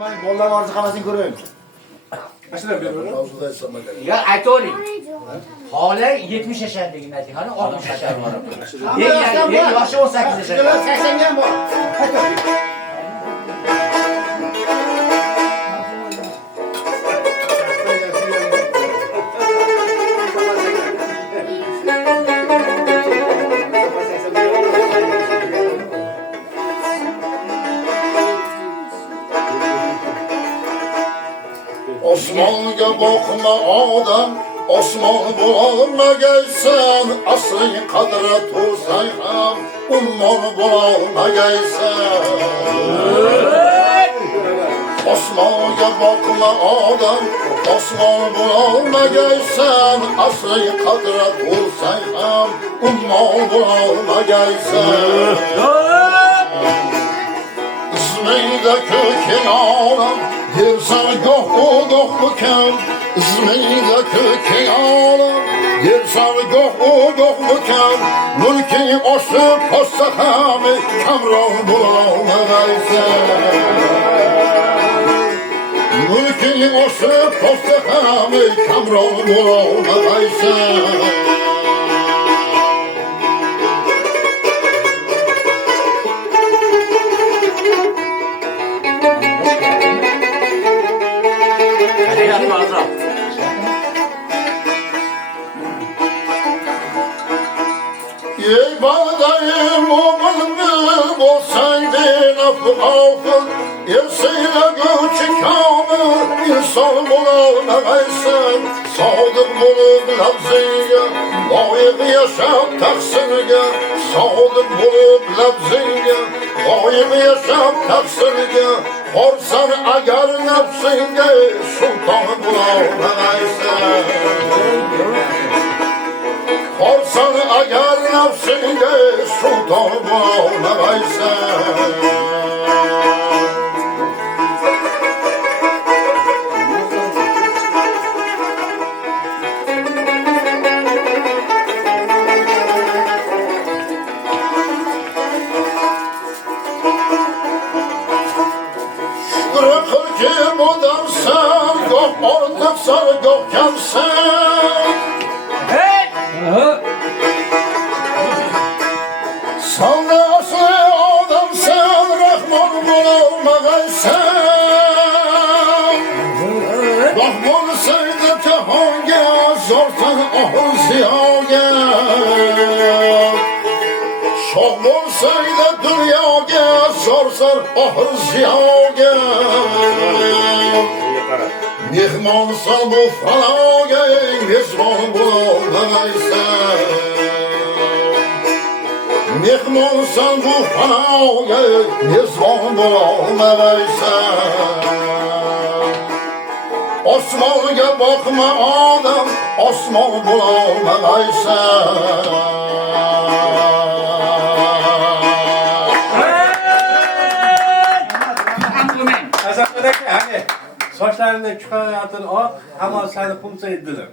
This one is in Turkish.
Bollar orziqamasini ko'raymi? Ashuna beraver. Mavzuda hisoblagan. Ya aytavering. Hali 70 yasharligini ayting, qani 60 yashar bor. Yoshi 18 yashar. 80 ga bor. Osmonga boqma odam, osmon bo'lolmagaysan, asli qadra tursang ham ummon bo'lolmagaysan. Osmonga boqma odam, osmon bo'lolmagaysan, asli qadra tursang ham ummon bo'lolmagaysan. İsmeyde köken ağlam, yersen yok o yok mükem. İsmeyde köken ağlam, yersen yok o yok mükem. Mülki osu postahami, kamron bulalmaysan. Mülki osu postahami, kamron bulalmaysan. Ey bağdayım oğlum olsaydı lafı ağır, yerseyle göçü kâmı insan bulamaysın. Sadık bulup labzine, layık yaşap taksirge. Sadık bulup labzine, layık yaşap taksirge. Korsan agar nefsine, sultan bulamaysın. Korsan agar nefsine sultan bulamaysın. Bırakır ki bu dersen, yok artık sen yok kimsen. Sen de aslı adamsın, Rahman bulunmagaysan. Rahman saydı cihanga, zorsan ahıl ziyaga. Şok olsaydı dünyaga, zorsan ahıl ziyaga. Mehmonsan bu fanaga, mezbon bulunmagaysan. Mehmonsan bu fanaga, mezbon bo'lolmaysan. Osmonga boqma odam, osmon bo'lolmaysan. Hasan aka, hani sochlarini chiqarayotgan oq, hamon seni qumsa edilar.